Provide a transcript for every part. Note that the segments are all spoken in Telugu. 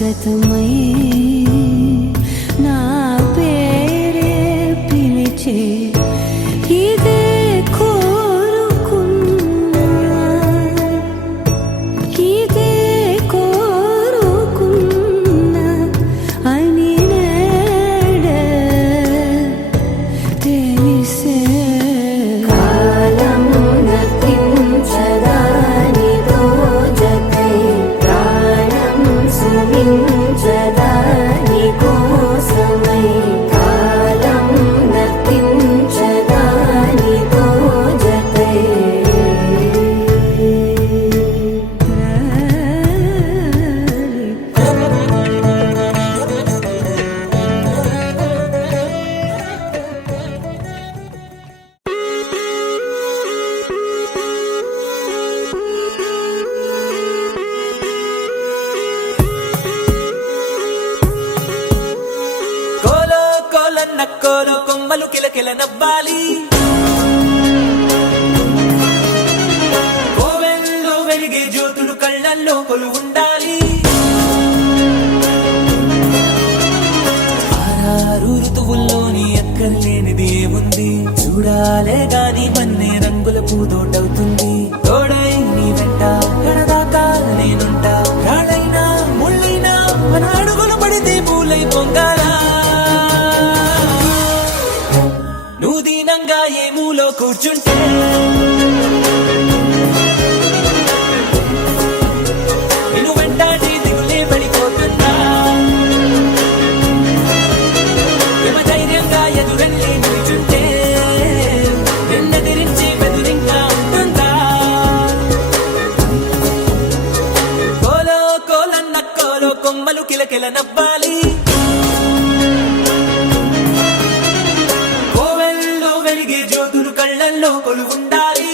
స్వాగతమై నా పేరే పిలిచే ఇదే కోరుకున్నా ఇదే కోరుకున్నా అని నేడే తెలిసే నక్కోలో కొమ్మలు కిలకిల నవ్వాలి కోవెల్లో వెలిగే జ్యోతులు కళ్ళల్లో కొలు ఉండాలి ఆరారు ఋతువుల్లోని ఎక్కర్లేనిది ఏముంది చూడాలే గాని మన్నే రంగుల పూదోటవుతుంది తోడై నీ వెంట గడదాకా నేనుంటా రాళ్ళైనా ముళ్ళైనా మన అడుగులు పడితే పూలై పొంగాలా నువ్వు దీనంగా ఏ మూలో కూర్చుంటే నిన్ను వెంటాడి దిగులే పడిపోతున్నా యమ ధైర్యంగా ఎదురెళ్ళి నిల్చుంటే నిన్నెదిరించి బెదురింకా ఉంటుందా కోలో కోలన్న కోలో కొమ్మలు కిలకిల నవ్వాలి కళ్ళల్లో కొలు ఉండాలి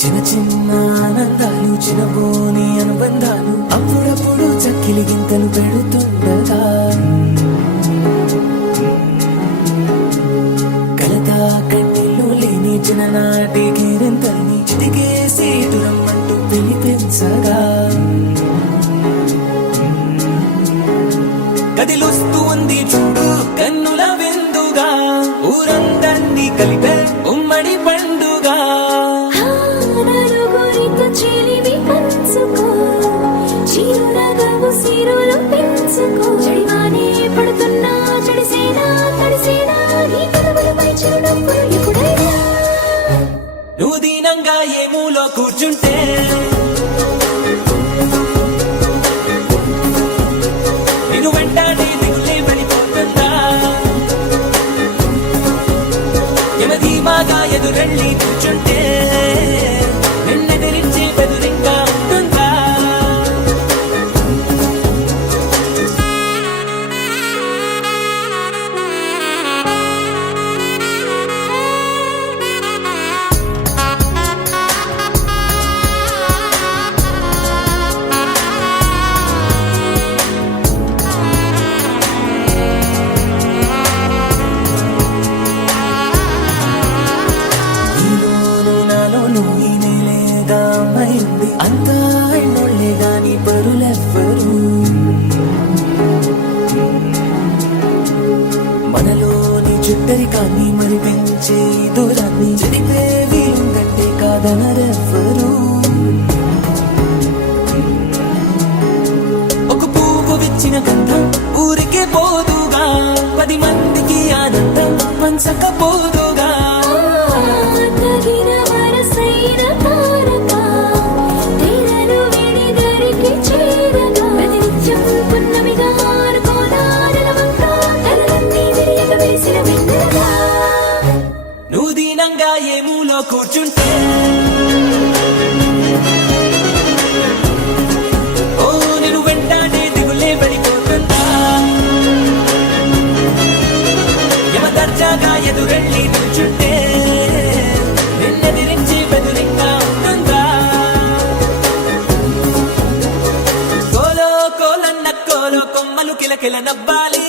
చిన్న చిన్న ఆనందాలు చిన్నబోని అనుబంధాలు అప్పుడప్పుడు చక్కిలి గింతలు పెడుతుండగా కలతా కన్నీళ్ళు లేని చిన్ననాటి గిరింతల్ని చిటికేసి దూరమ్మంటూ పిలిపించగా కదిలొస్తూ ఉంది చూడు కన్నుల విందుగా ఊరందర్నీ కలిపే ఉమ్మడి పండుగ నువ్వు దీనంగా ఏ మూలో కూర్చుంటే నిన్ను వెంటాడి దిగులే పడిపోతుందా యమధీమాగా ఎదురెళ్ళి కూర్చుంటే నిన్నెదిరించి బెదురింకా ఉంటుందా తెచ్చిన గంధం ఊరికే పోదుగా 10 మందికి ఆనందం పంచకపోదుగా తగిన వరసైన తారక తీరను విడి దరికి చేరగా ప్రతినిత్యం పున్నమిగా మారుకోదా నెలవంక తలలన్నీ విరియక వేసిన వెన్నెలగా నువ్వు దీనంగా ఏ మూలో కూర్చుంటే ఓ నేను వెంటాడే దిగులే పడిపోతుందా యమ దర్జాగా ఎదురెళ్ళి నిల్చుంటే నిన్నెదిరించి బెదిరింగా ఉంటుందా కోలో కోలన్న కోలో కొమ్మలు కిలకిల నవ్వాలి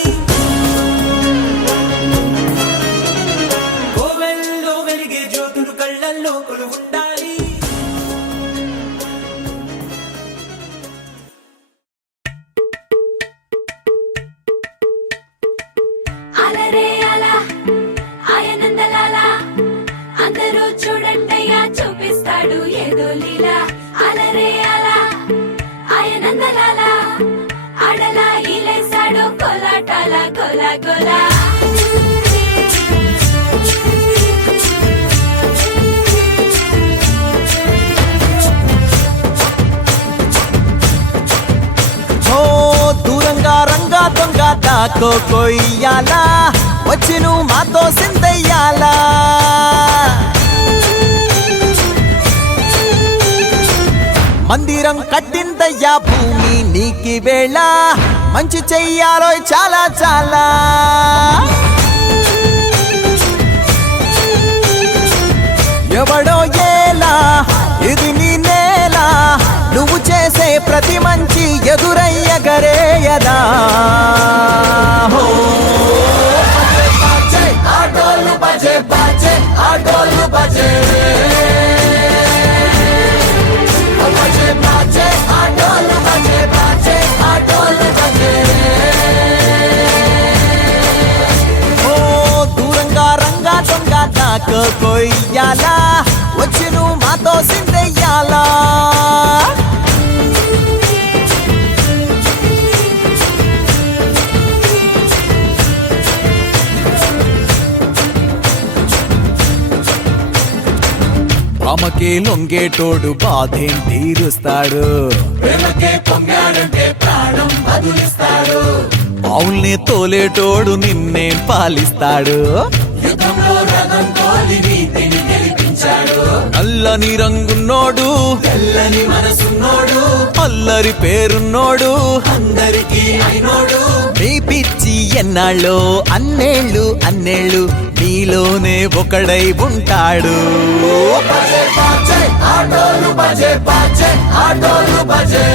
కోవెల్లో వెలిగే జ్యోతులు కళ్ళల్లో కొలువుండాలి అలరే అలా ఆయనందలాల అందరూ చూడండయ్యా చూపిస్తాడు ఏదో లీలా అలరే అలా ఆయనందలాల ఆడలా ఇలేసాడు కోలాటాల గోలా గోలా ఓ దూరంగా రంగా దొంగ దాకో కొయ్యాలా వచ్చి నువ్వు మాతో సిందయ్యాలా మందిరం కట్టిందయ్యా భూమి నీకి వేళ మంచి చెయ్యాలో చాలా చాలా ఎవడో ఏలా ఇది నీ నేల నువ్వు చేసే ప్రతి మంచి ఎదురయ్యగరేయదా హో ఆటోలు బజే బాజే ఆటోలు బజే బజే బాజే ఆటోలు బజే బాజే ఆటోలు బజే ఓ దూరంగా రంగా దొంగ నాకు కొయ్యాలా వచ్చి నువ్వు మాతో సిందెయ్యాలా రామకే లొంగేటోడు బాధేం తీరుస్తాడు ప్రేమకే పొంగాడంటే ప్రాణం బదులిస్తాడు అవుల్ని తోలేటోడు నిన్నేం పాలిస్తాడు యుద్ధంలో రథం తోలి నీతిని గెలిపించాడు నల్లని రంగున్నోడు తెల్లని మనసున్నోడు అల్లరి పేరున్నోడు అందరికీ అయినోడు మీ పిచ్చి ఎన్నాళ్ళో అన్నేళ్ళు అన్నేళ్ళు నీలోనే ఒకడై ఉంటాడు బజే బాజే ఆటోలు బజే బాజే ఆటోలు బజే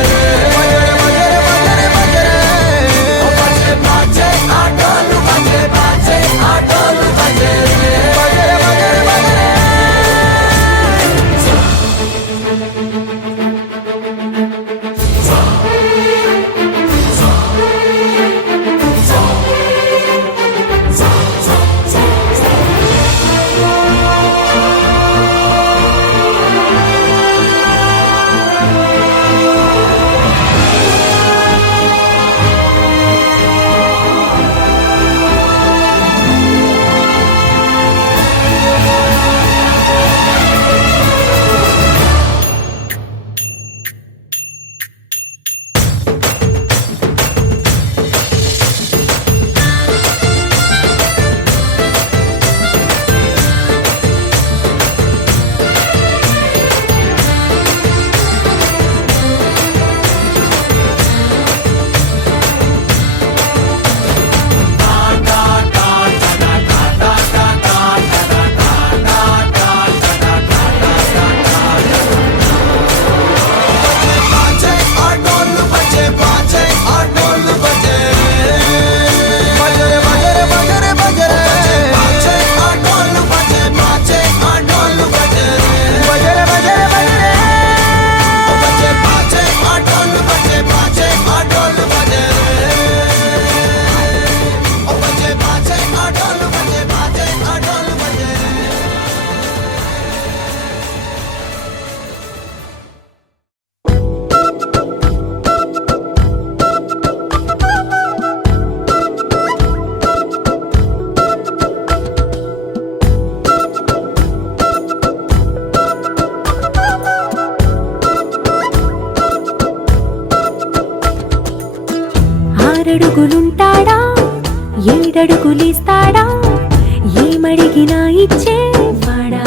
బజే బాజే ఆటోలు బజే బాజే ఆటోలు బజే ఆరడుగులుంటాడా ఏడడుగులేస్తాడా ఏమడిగినా ఇచ్చేవాడా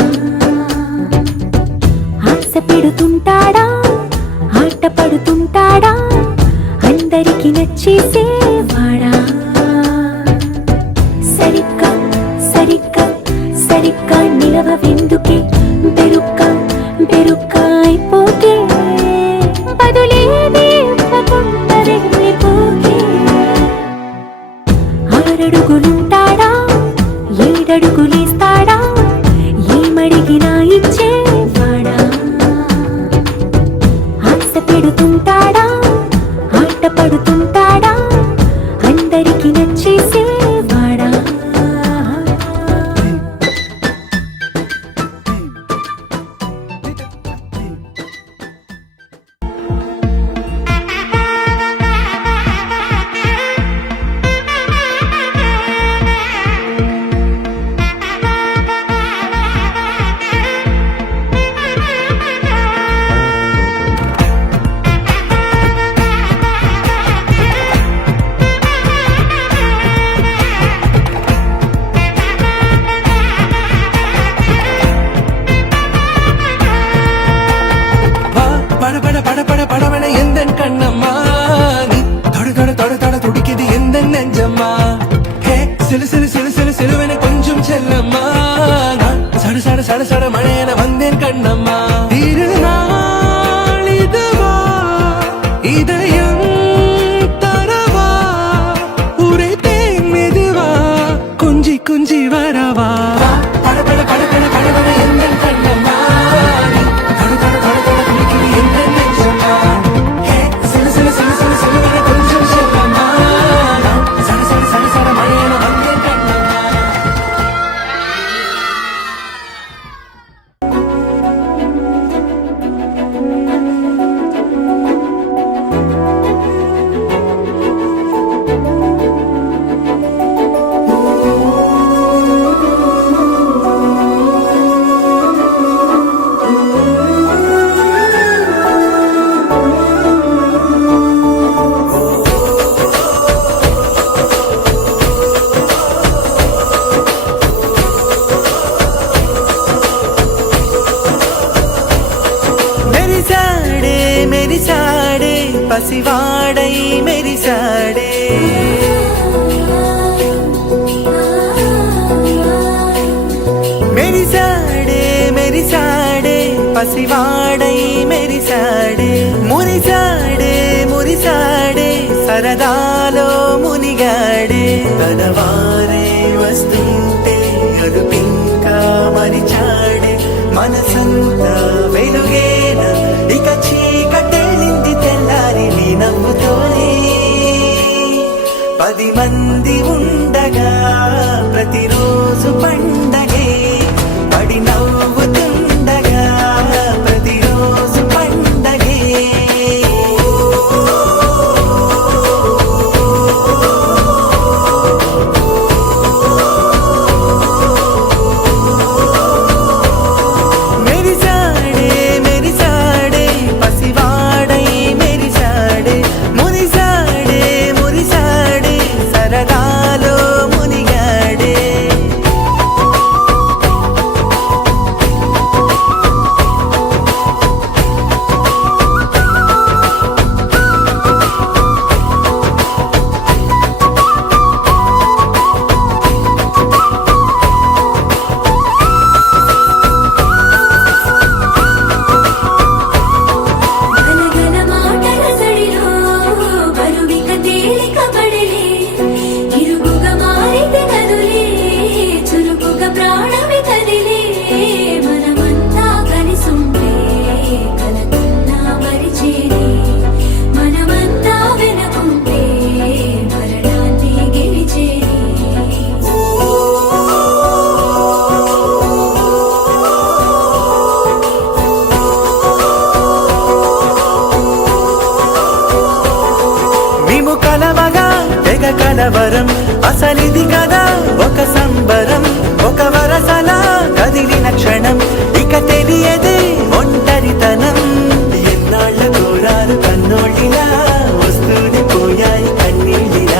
ఆశ పెడుతుంటాడా ఆట పడుతుంటాడా అందరికి నచ్చేసేవాడా సరిగ్గా సరిగ్గా సరిగ్గా నిలవెందుకే బెరుక్క బెరుక్క అయిపోతే బదులేది ఇవ్వకుండా వెళ్ళిపోతే ఆరడుగులుంటాడా ఏడడుగులేస్తాడా ఏమడిగినా ఇచ్చేవాడా ఆశ పెడుతుంటాడా ఆట పడుతుంటాడా అందరికి నచ్చేసేవాడా பட பட பட பட படவன எந்தன் கண்ணம்மா நீ தொட தொட தொட தொட துடிக்குது எந்தன் நெஞ்சம்மா ஹே சிலு சிலு சிலு சிலு சிலுவன கொஞ்சம் செல்லம்மா நான் சட சட சட சட மழையன வந்தேன் கண்ணம்மா திருநாள் இதுவா இதயம் தரவா உரைத்தேன் மெதுவா குஞ்சி குஞ்சி வரவா பட பட பட பட படவன எந்தன் கண்ணம்மா நீ தொட தொட தொட தொட துடிக்குது எந்தன் நெஞ்சம்மா ஹே சிலு சிலு சிலு சிலு சிலுவன கொஞ்சம் செல்லம்மா நான் சட சட சட சட மழையன வந்தேன் கண்ணம்மா మెరిసాడే మెరిసాడే పసివాడై మెరిసాడే మెరిసాడే మెరిసాడే పసివాడై మెరిసాడే మురిసాడే మురిసాడే సరదాలో మునిగాడే తనవారే వస్తుంటే అదుపింకా మరిచాడే మనసంతా వెలుగేన ఇక చీకటెళ్ళింది తెల్లారి నీ నవ్వుతోనే 10 మంది ఉండగా ప్రతిరోజు పండగే పడి నవ్వుతుండగా ప్రతిరోజు పండగే మెరిసాడే మెరిసాడే పసివాడై మెరిసాడే మురిసాడే మురిసాడే సరదాలో మునిగాడే గలగల మాటల సడిలో బరువిక తేలిక పడలే ఇరుగుగా మారితే కదులే చురుకుగా ప్రాణమి కదిలే మనమంతా కలిసుంటే కలకన్నా మరిచేనే మనమంతా వెనకుంటే మరణాన్ని గెలిచేనే మేము కలవగా తెగ కలవరం అసలిది కదా ఒక సంబరం ఒక వరసలా కదిలిన క్షణం ఇక తెలియదే ఒంటరితనం ఎన్నాళ్ళ కోరారు కన్నోళ్ళిలా వస్తూనే పోయాయి కన్నీళ్ళిలా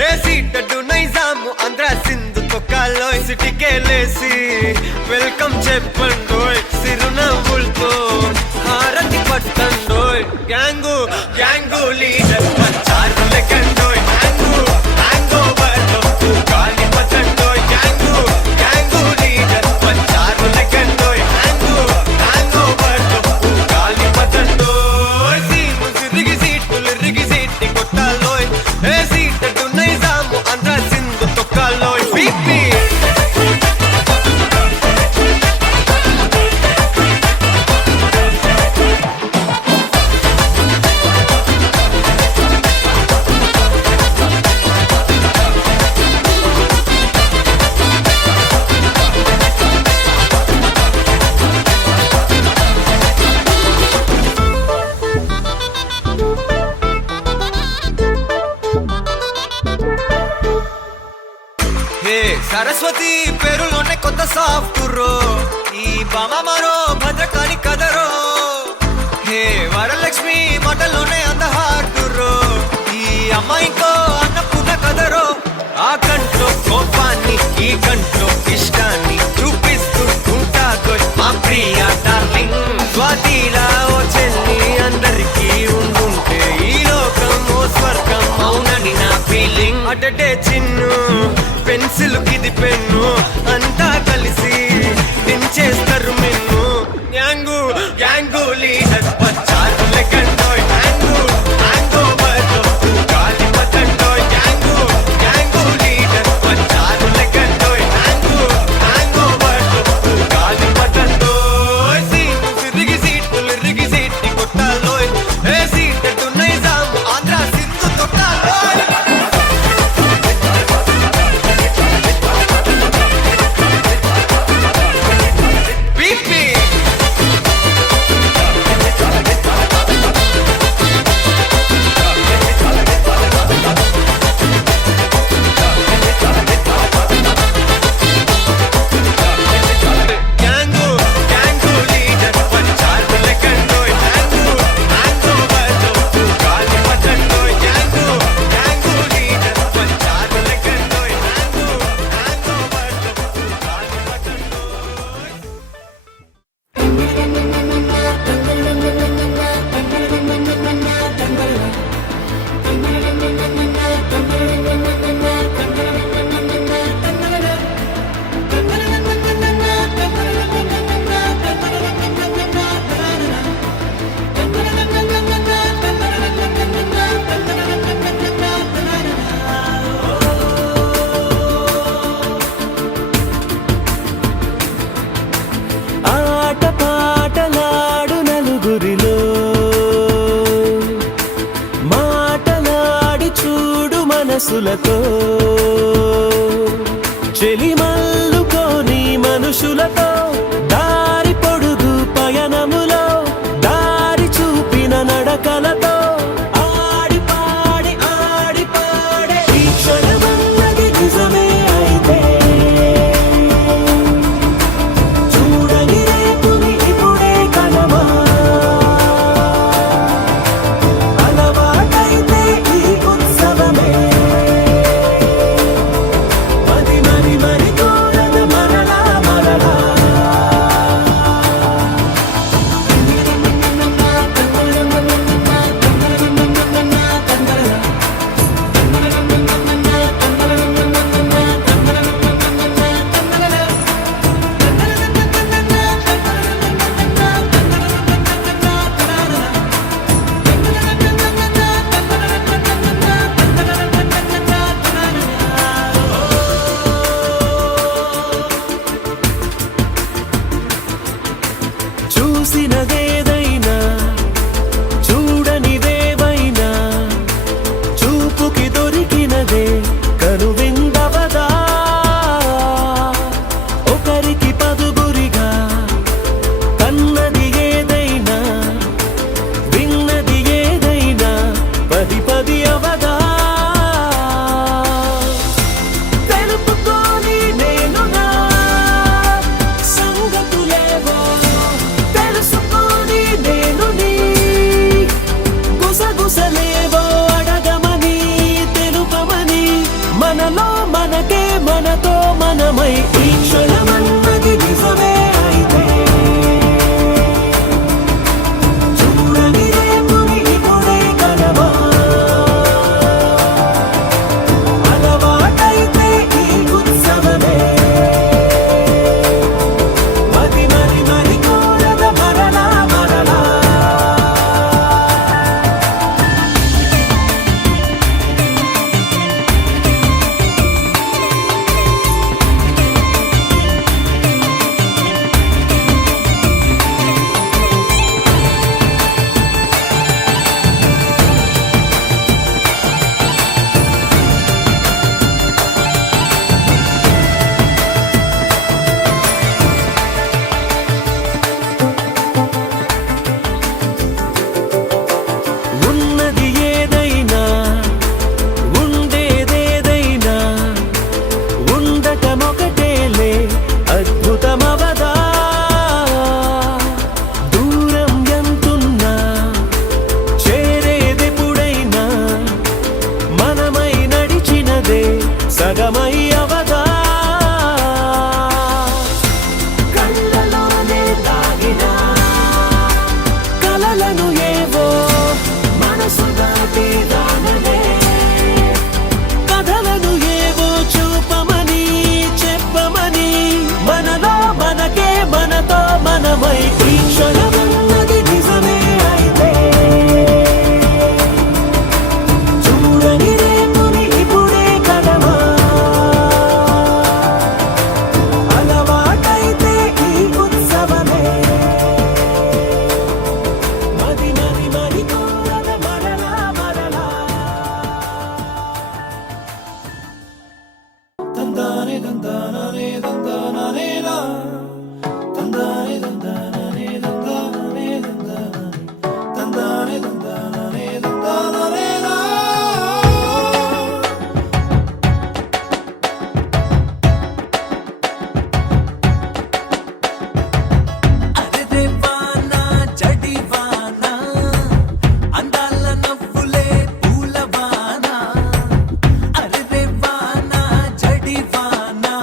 ఏ సీటడు నైజాము ఆంధ్ర సింధు తొక్కాలో సిటీకేలేసి వెల్కమ్ చెప్పండోయ్ సిరునవ్వులతో హారతి పట్టండోయ్ గ్యాంగు గ్యాంగు లీడర్ పంచారు లెక్కండోయ్ హ్యాంగు హ్యాంగ్ ఓవర్లో గాలి పట్టండోయ్ గ్యాంగు గ్యాంగు లీడర్ పంచారు లెక్కండోయ్ హ్యాంగు హ్యాంగ్ ఓవర్లో గాలి పట్టండోయ్ సీము సిరిగి సీటి కొట్టాలోయ్ ఏ సీటడు నైజాము ఆంధ్ర సింధు తొక్కాలోయ్ పీపీ హే సరస్వతి పేరులోనే కొత్త సాఫ్ట్ రో ఈ బామ మరో భద్రకాళి కదరో హే వరలక్ష్మి మాటలోనే అంద హార్ట్ రో ఈ అమ్మాయికో అన్నపూర్ణ కదరో ఆ కంట్లో కోపాన్ని ఈ కంట్లో ఇష్టాన్ని చూపిస్తూ ఉంటాగో మా ప్రియ డార్లింగ్ స్వాతిలా ఓ చెల్లి అందరికీ ఉండుంటే ఈ లోకం ఓ స్వర్గం అవునని నా ఫీలింగ్ అటటే చిన్ను పెన్సిల్ కిది పెన్ను అంతా కలిసి దించేస్తారు మెన్ను గ్యాంగు గ్యాంగు లీడర్ పచ్చారు లెక్కండోయ్ హ్యాంగు హ్యాంగ్ ఓవర్లో గాలి పట్టండోయ్ గ్యాంగు గ్యాంగు లీడర్ పచ్చారు లెక్కండోయ్ హ్యాంగు హ్యాంగ్ ఓవర్లో గాలి పట్టండోయ్ సీము సిరిగి సీటి కొట్టాలోయ్ ఏ సీటడు నైజాము ఆంధ్ర సింధు తొక్కాలోయ్ పీపీ గ్యాంగు గ్యాంగు లీడర్ పంచారు లెక్కండోయ్ హ్యాంగు హ్యాంగ్ ఓవర్లో గాలి పట్టండోయ్ గ్యాంగు గ్యాంగు లీడర్ పంచారు లెక్కండోయ్ హ్యాంగు హ్యాంగ్ ఓవర్లో గాలి పట్టండోయ్ ఆట పాటలాడు నలుగురిలో మాటలాడి చూడు మనసులతో చెలిమల్లుకోని మనుషులతో దారి పొడుగు పయనములో దారి చూపిన నడకలతో ఆడి పాడే ఈ క్షణమన్నది నిజమే అయితే చూడని రేపుని ఇప్పుడే కలమా అలవాటైతే ఈ ఉత్సవమే మరి మరి మరి మనలో మనకే మనతో మనమై ఈ క్షణమన్నది నిజమే అయితే చూడని రేపుని ఇప్పుడే కలవా అలవాటైతే ఈ ఉత్సవమే మది మరి మరి కోరద మరలా మరలా ఉన్నది ఏదైనా ఉండేదేదైనా ఉండటమొకటేలే అద్భుతమవదా దూరం ఎంతున్నా చేరేదెప్పుడైనా మనమై నడిచినదే సగమై అవదా కళ్ళలోనే దాగినా కలలను ఏవో మనసు దాటి రానలే కథలను ఏవో చూపమని చెప్పమని మనలో మనకే మనతో మనమై ఈ క్షణమన్నది నిజమే అయితే చూడని రేపుని ఇప్పుడే కలవా అలవాటైతే ఈ ఉత్సవమే మది మరి మరి కోరద మరలా మరలా తందానే తందానే తందానే లా తందానే తందానే తందానే తందానే తందానే తందానే లా అరే వానా జడివానా అందాల నవ్వులే పూలవానా అరే వానా జడివానా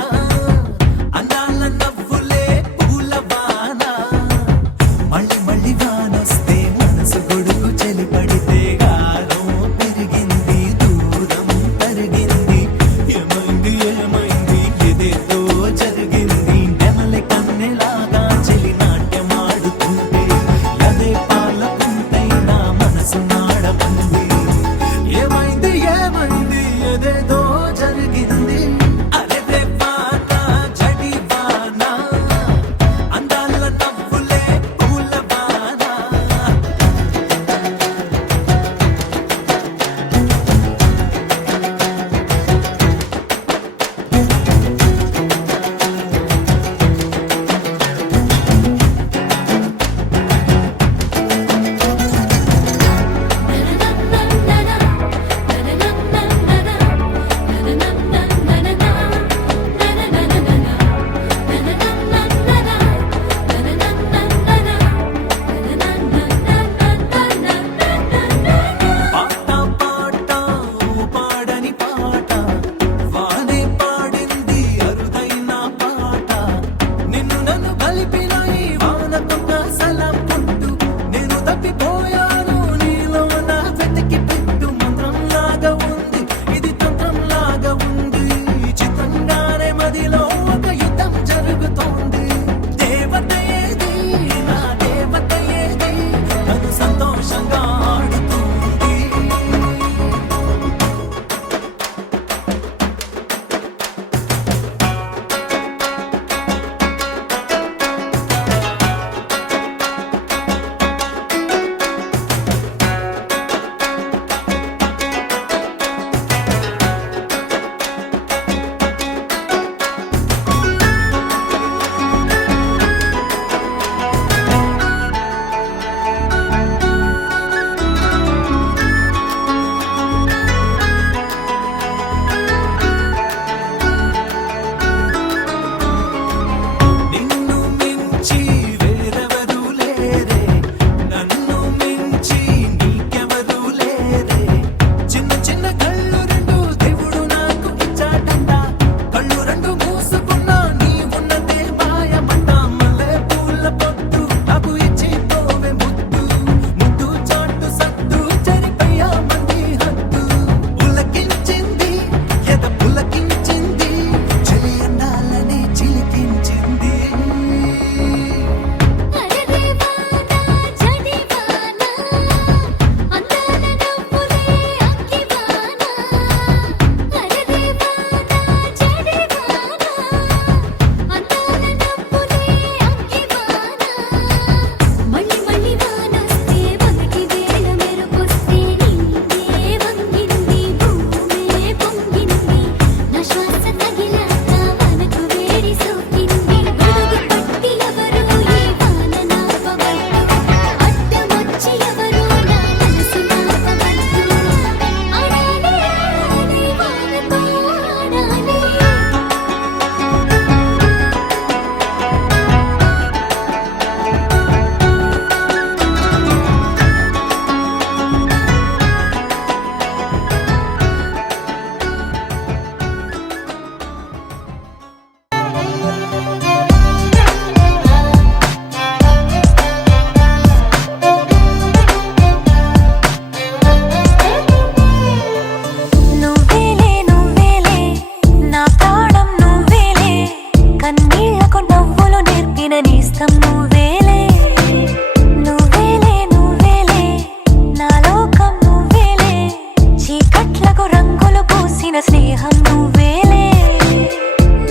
స్నేహం నువ్వేలే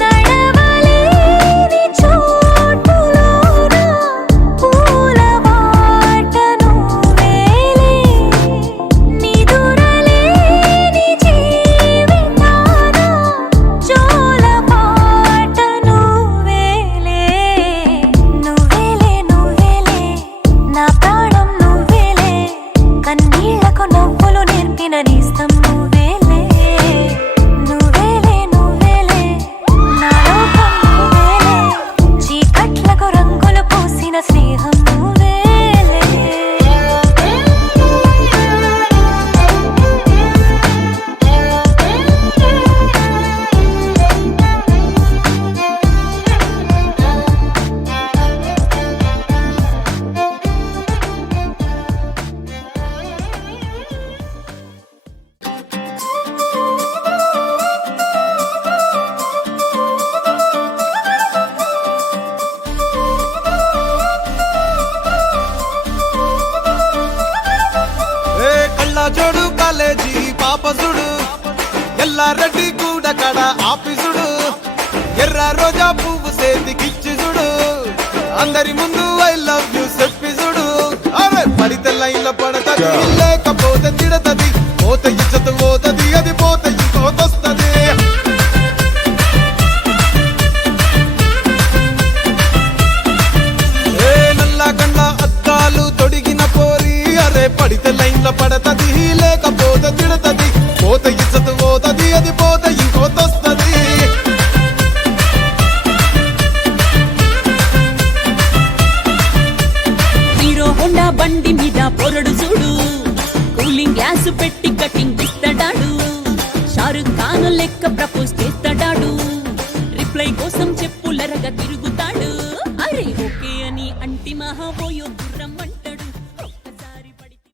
నడవలేని చోటులోన పూల బాట నువ్వేలే నిదురలేని జీవితాన జోల పాట నువ్వేలే నువ్వేలే నువ్వేలే నా ప్రాణం నువ్వేలే కన్నీళ్లకు నవ్వులు నేర్పిన నేస్తం నువ్వేలే నువ్వేలే నువ్వేలే నా లోకం నువ్వేలే చీకట్లకు రంగులు పూసిన స్నేహం నువ్వేలే ఏ కళ్ళ జోడు కాలేజీ పాపసుడు ఎల్లారెడ్డి కూడ కడ ఆఫీసుడు ఎర్ర రోజా పువ్వు సేతికిచ్చి చూడు అందరి ముందు ఐ లవ్ యూ చెప్పి చూడు అరే పడితే లైన్ల పడతది లేకపోతే తిడతది పోత ఇచ్చత పోతది అది పోత ఇంకోతొస్తది ఏ నల్ల గండ్ల అద్దాలు తొడిగిన పోరి అరే పడితే లైన్ల పడతది లేకపోతే తిడతది పోత ఇచ్చత పోతది అది పోత ఇంకోతొస్తది హీరో హోండా బండి మీద పొరడు చూడు కూలింగ్ గ్యాస్ పెట్టి కటింగ్ ఇస్తాడాడు షారుఖ్ ఖాన్ లెక్క ప్రపోజ్ చేస్తాడాడు రిప్లై కోసం చెప్పులరగా తిరుగుతాడు